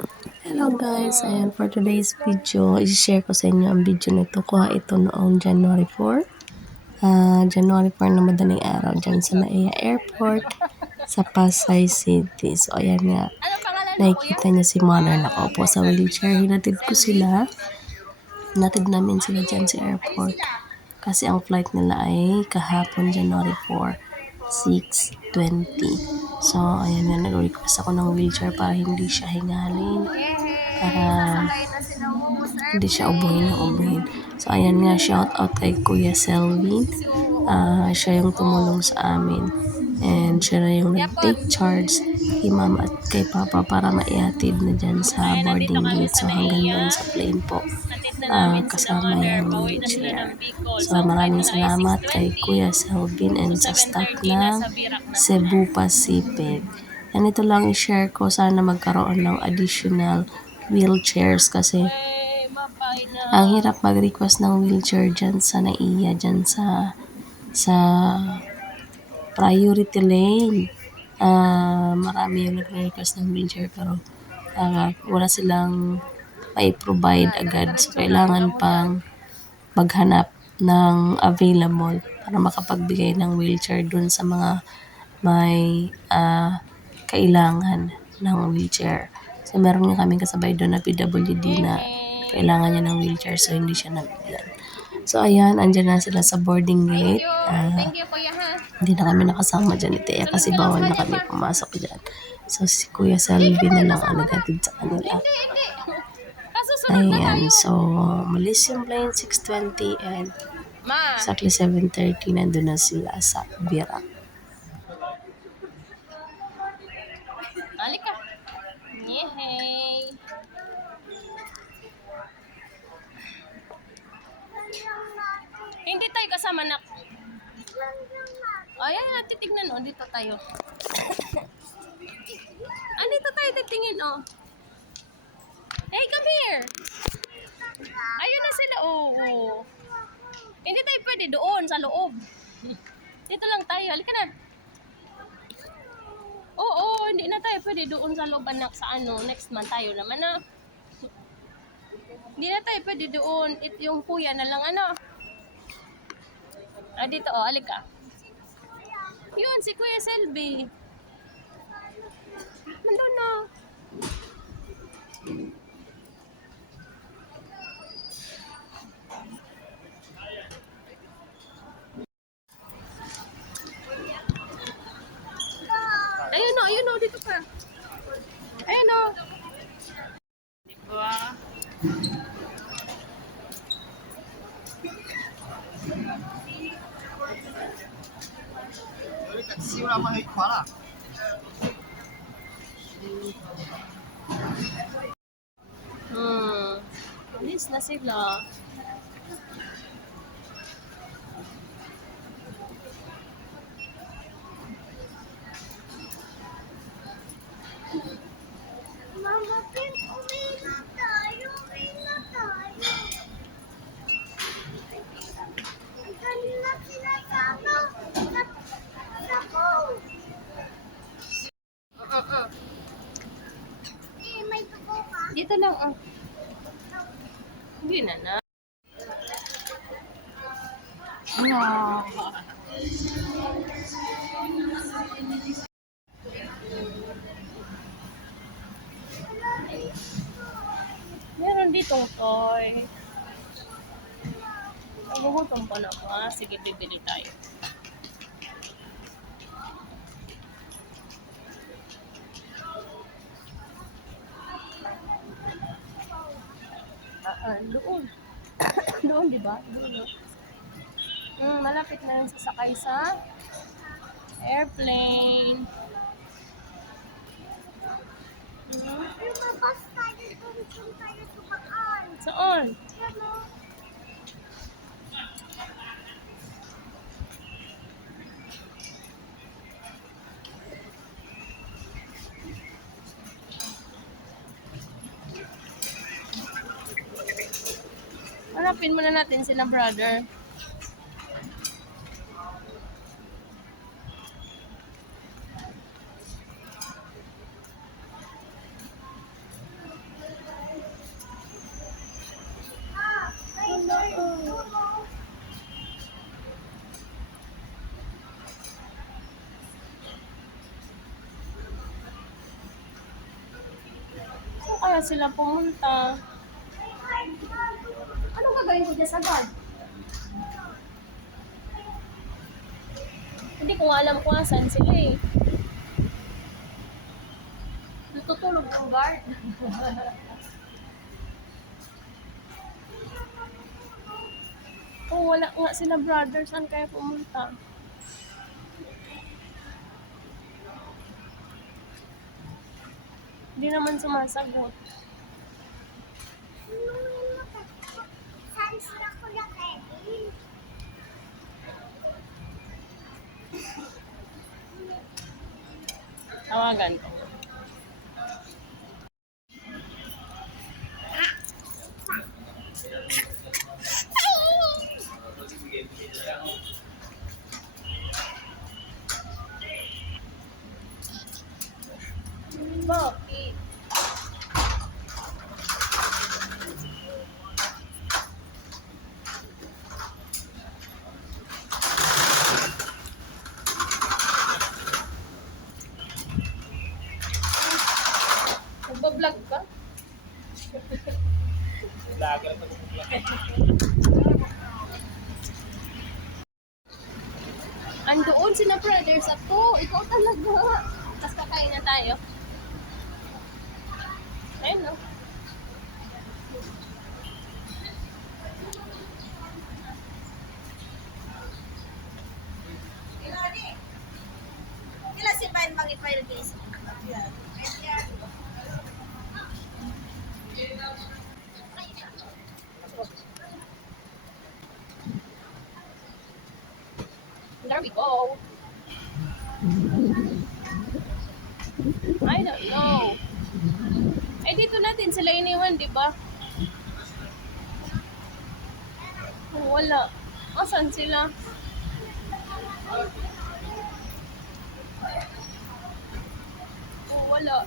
Hello guys, ayan for today's video, i-share ko sa inyo ang video nito. Kuha ito noong January 4. January 4 na madaling araw dyan sa Naiya Airport sa Pasay City. So ayan nga, nakikita niyo si mother nakaupo sa wheelchair. Hinatid ko sila. Hinatid namin sila dyan sa airport. Kasi ang flight nila ay kahapon January 4, 6:20. So ayan nga, nag-request ako ng wheelchair para hindi siya hingalin. Para hindi siya ubuhin. So, ayan nga, shout out kay Kuya Selvin. Siya yung tumulong sa amin. And siya na yung nag-take charge kay mama at kay papa para maihatid na dyan sa boarding gate. So, hanggang doon sa plane po. Kasama yung wheelchair. So, maraming salamat kay Kuya Selvin and sa staff ng Cebu Pacific. And ito lang i-share ko, sana magkaroon ng additional wheelchairs kasi ang hirap mag-request ng wheelchair dyan sa Naiya, dyan sa priority lane. Marami yung nag-request ng wheelchair pero wala silang may provide agad. So, kailangan pang maghanap ng available para makapagbigay ng wheelchair dun sa mga may kailangan ng wheelchair. So, meron nga kaming kasabay doon na PWD na kailangan niya ng wheelchair so hindi siya nabigyan. So, ayan, andyan na sila sa boarding gate. Hindi na kami nakasama dyan ni Tea kasi bawal na kami pumasok dyan. So, si Kuya Selvi na lang ang naghatid sa kanila. Ayan, so, malis yung plane 6:20 and exactly 7:30 nandun na sila sa Birak. Halika. Yehey. Hindi tayo kasama na. Ayan na, titignan o. Dito tayo. Dito tayo titingin o. Hey, come here. Ayun na sila o. Hindi tayo pwede doon sa loob. Dito lang tayo. Halika na. Oo, hindi na tayo pwede doon sa loob anak sa ano. Next month tayo naman na. Hindi na tayo pwede doon. Yung kuya na lang ano. Dito o, halika. Yun, si Kuya Selby. Nandun na. Ayun o, dito ka. Ayun o. Diba? Alis na sila. Mama, Pin, uwi na tayo. Kanina sinasama sa phone. May tuko ka? Dito lang oh. Hindi na. Meron ditong toy. Nagugutom pa na ba? Sige, bibili tayo. Doon. Doon, di ba? Doon. Malapit na rin sasakay sa airplane. Lumabas tayo kung tayo sumakaan. Saan? Yan o. Hanapin muna natin sila, brother. sila pumunta. Ano gagawin ko dyan sa bag? Hindi ko alam kung asan sila eh. Natutulog ng guard. Oh, wala nga sila brother. Saan kaya pumunta? Hindi naman sumasagot. Saan sila Kuya Kevin? Tawagan ko. Bakit? Nagbablog ka? Vlogger pa kung Andoon sina brothers at to. Ikaw talaga. Tapos kakain na tayo. Ayun no. Kila si Pail mag-file case. There we go. I don't know. Eh, dito natin sila iniwan, di ba? Oh, wala. Asan sila? Oh, wala.